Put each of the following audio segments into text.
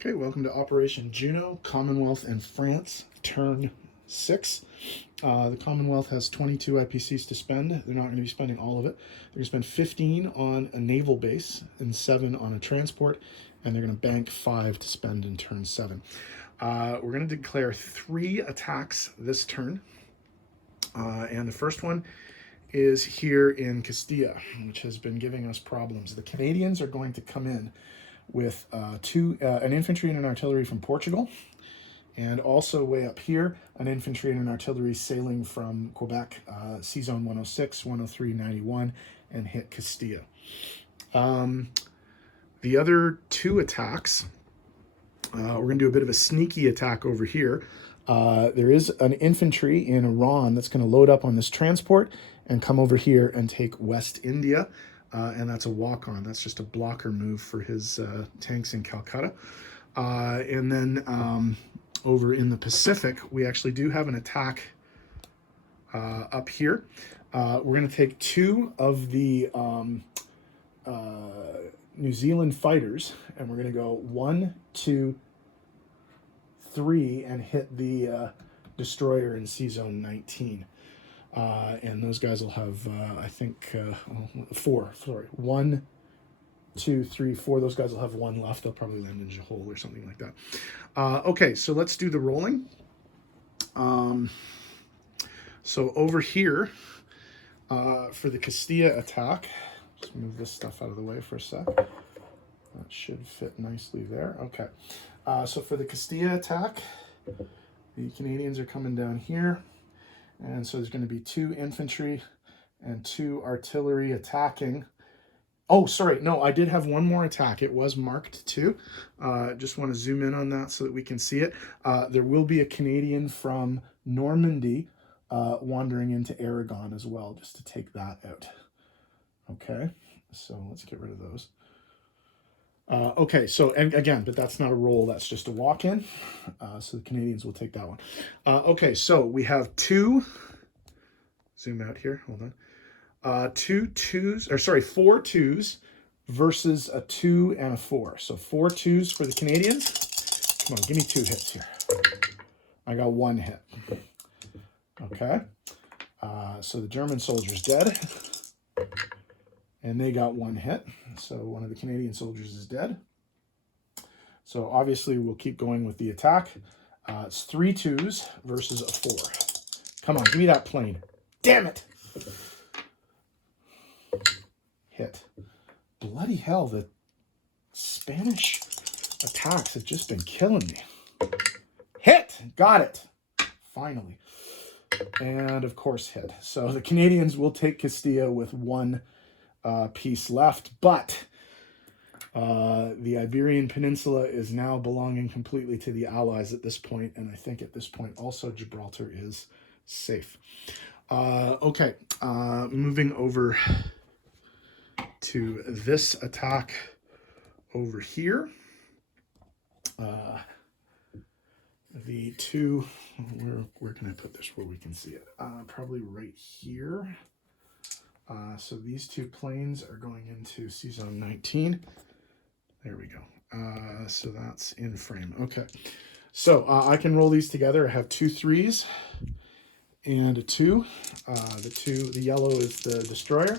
Okay, welcome to Operation Juno, Commonwealth and France, turn 6. The Commonwealth has 22 IPCs to spend. They're not going to be spending all of it. They're going to spend 15 on a naval base and 7 on a transport, and they're going to bank 5 to spend in turn 7. We're going to declare 3 attacks this turn, and the first one is here in Castilla, which has been giving us problems. The Canadians are going to come in with an infantry and an artillery from Portugal, and also way up here, an infantry and an artillery sailing from Quebec, C-Zone 106, 103, 91, and hit Castilla. The other 2 attacks, we're going to do a bit of a sneaky attack over here. There is an infantry in Iran that's going to load up on this transport and come over here and take West India. And that's a walk-on. That's just a blocker move for his tanks in Calcutta. And then over in the Pacific, we actually do have an attack up here. We're going to take 2 of the New Zealand fighters, and we're going to go 1, 2, 3, and hit the destroyer in C-Zone 19. And those guys will have, I think, 4. Sorry, 1, 2, 3, 4. Those guys will have 1 left. They'll probably land in Jahol or something like that. Okay, so let's do the rolling. So over here, for the Castilla attack, just move this stuff out of the way for a sec. That should fit nicely there. Okay, so for the Castilla attack, the Canadians are coming down here. And so there's going to be 2 infantry and 2 artillery attacking. Oh, sorry. No, I did have one more attack. It was marked too. Just want to zoom in on that so that we can see it. There will be a Canadian from Normandy wandering into Aragon as well, just to take that out. Okay, so let's get rid of those. Okay, so, and again, but that's not a roll, that's just a walk-in. So the Canadians will take that one. Okay, so we have 2, zoom out here, hold on. 4 2s versus a 2 and a 4. So 4 2s for the Canadians. Come on, give me 2 hits here. I got 1 hit. Okay, so the German soldier's dead. And they got 1 hit. So one of the Canadian soldiers is dead. So obviously we'll keep going with the attack. It's 3 2s versus a 4. Come on, give me that plane. Damn it! Hit. Bloody hell, the Spanish attacks have just been killing me. Hit! Got it! Finally. And of course hit. So the Canadians will take Castilla with 1 piece left, but the Iberian Peninsula is now belonging completely to the Allies at this point, and I think at this point also Gibraltar is safe. Okay, moving over to this attack over here. The 2, where can I put this where we can see it? Probably right here. So these 2 planes are going into C-Zone 19. There we go. So that's in frame. Okay. So I can roll these together. I have 2 3s and a 2. The yellow is the destroyer.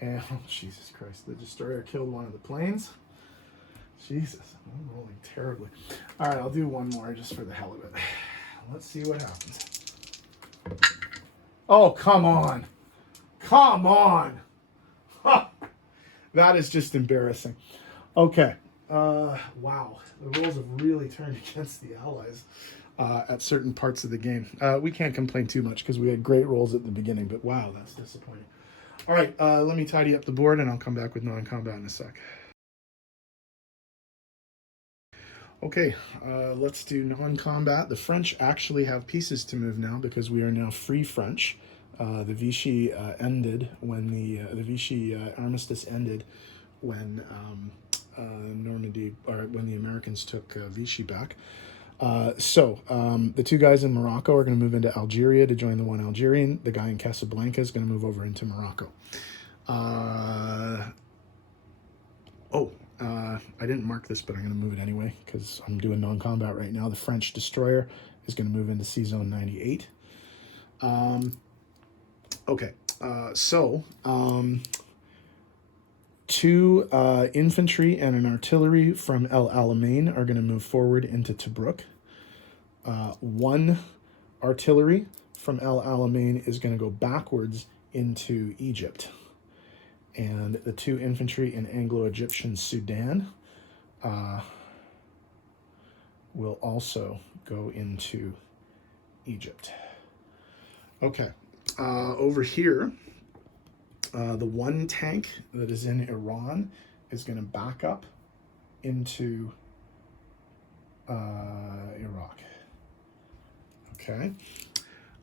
And, oh, Jesus Christ, the destroyer killed one of the planes. Jesus, I'm rolling terribly. All right, I'll do one more just for the hell of it. Let's see what happens. Oh, come on. Come on! Ha! That is just embarrassing. Okay. Wow. The rolls have really turned against the Allies at certain parts of the game. We can't complain too much because we had great rolls at the beginning, but wow, that's disappointing. All right, let me tidy up the board and I'll come back with non-combat in a sec. Okay, let's do non-combat. The French actually have pieces to move now because we are now free French. The Vichy ended when the Vichy armistice ended when Normandy, or when the Americans took Vichy back. So the 2 guys in Morocco are going to move into Algeria to join the 1 Algerian. The guy in Casablanca is going to move over into Morocco. I didn't mark this, but I'm going to move it anyway because I'm doing non-combat right now. The French destroyer is going to move into Sea Zone 98. Okay, so two infantry and an artillery from El Alamein are going to move forward into Tobruk. One artillery from El Alamein is going to go backwards into Egypt. And the two infantry in Anglo-Egyptian Sudan will also go into Egypt. Okay, over here, the one tank that is in Iran is going to back up into Iraq. Okay,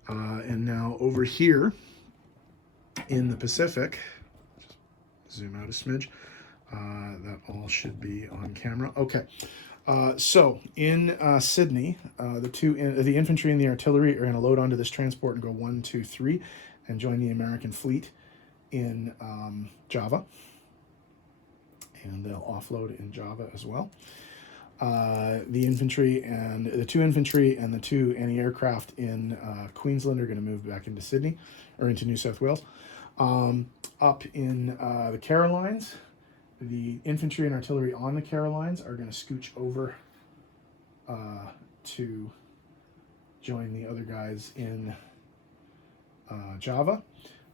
and now over here in the Pacific, just zoom out a smidge, that all should be on camera. Okay, so in Sydney, the infantry and the artillery are going to load onto this transport and go 1, 2, 3 and join the American fleet in Java, and they'll offload in Java as well. The infantry and the two infantry and the two anti-aircraft in Queensland are going to move back into Sydney or into New South Wales. Up in the Carolines, the infantry and artillery on the Carolines are going to scooch over to join the other guys in Java.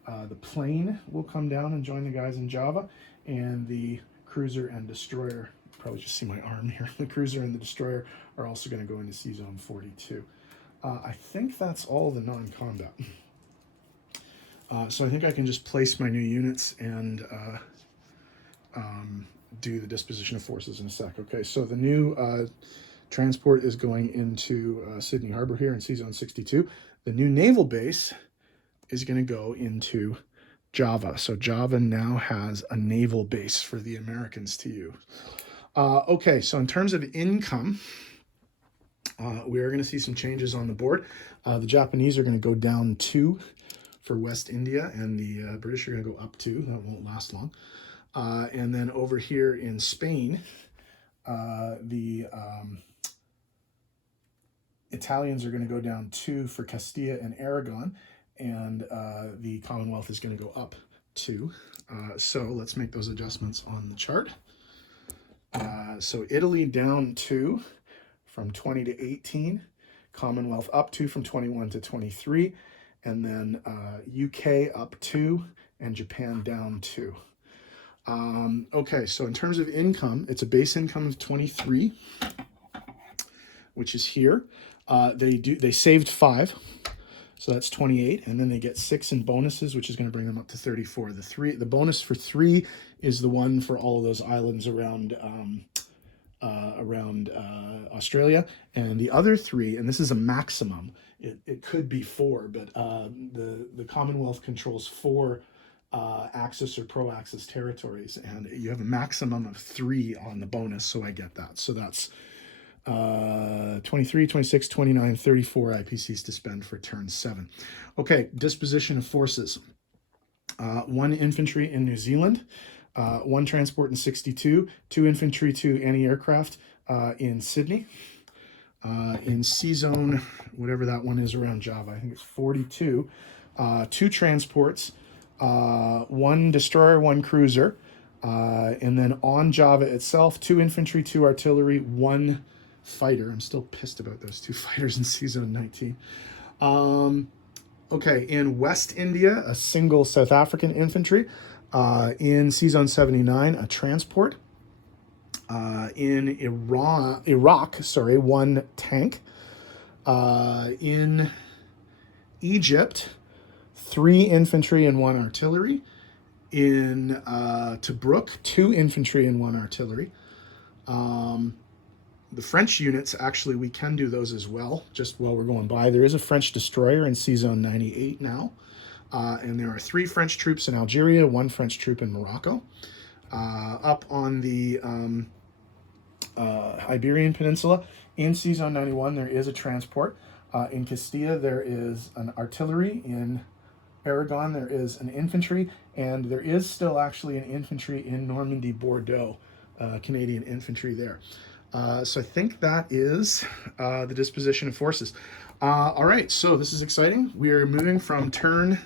The plane will come down and join the guys in Java, and the cruiser and destroyer, probably just see my arm here, the cruiser and the destroyer are also going to go into Sea Zone 42. I think that's all the non-combat. So I think I can just place my new units and do the disposition of forces in a sec. Okay, so the new transport is going into Sydney Harbor here in Sea Zone 62. The new naval base is going to go into Java. So Java now has a naval base for the Americans to use. Okay, so in terms of income, we are going to see some changes on the board. The Japanese are going to go down 2 for West India, and the British are going to go up 2. That won't last long. And then over here in Spain, the Italians are going to go down 2 for Castilla and Aragon, and the Commonwealth is going to go up 2. So let's make those adjustments on the chart. So Italy down 2 from 20 to 18, Commonwealth up 2 from 21 to 23, and then UK up 2 and Japan down 2. Okay, so in terms of income, it's a base income of 23, which is here. They saved 5. So that's 28, and then they get 6 in bonuses, which is going to bring them up to 34. The bonus for 3 is the one for all of those islands around Australia, and the other 3, and this is a maximum. It could be 4, but the Commonwealth controls 4 Axis or pro-Axis territories, and you have a maximum of 3 on the bonus. So I get that. So that's 23, 26, 29, 34 IPCs to spend for turn 7. Okay, disposition of forces. 1 infantry in New Zealand, 1 transport in 62, 2 infantry, 2 anti-aircraft in Sydney. In Sea Zone, whatever that one is around Java, I think it's 42, 2 transports, 1 destroyer, 1 cruiser, and then on Java itself, 2 infantry, 2 artillery, 1 fighter. I'm still pissed about those 2 fighters in Sea Zone 19. Okay, in West India, a single South African infantry. In Sea Zone 79, a transport. In Iraq, 1 tank. In Egypt, 3 infantry and 1 artillery. In Tobruk, 2 infantry and 1 artillery. The French units, actually, we can do those as well, just while we're going by. There is a French destroyer in Sea Zone 98 now. And there are 3 French troops in Algeria, 1 French troop in Morocco. Up on the Iberian Peninsula, in Sea Zone 91, there is a transport. In Castilla, there is an artillery. In Aragon, there is an infantry. And there is still actually an infantry in Normandy, Bordeaux, Canadian infantry there. So I think that is the disposition of forces. All right, so this is exciting. We are moving from turn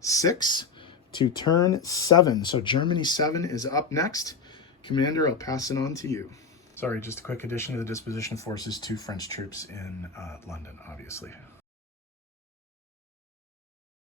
6 to turn 7. So Germany 7 is up next. Commander, I'll pass it on to you. Sorry, just a quick addition to the disposition of forces, 2 French troops in London, obviously.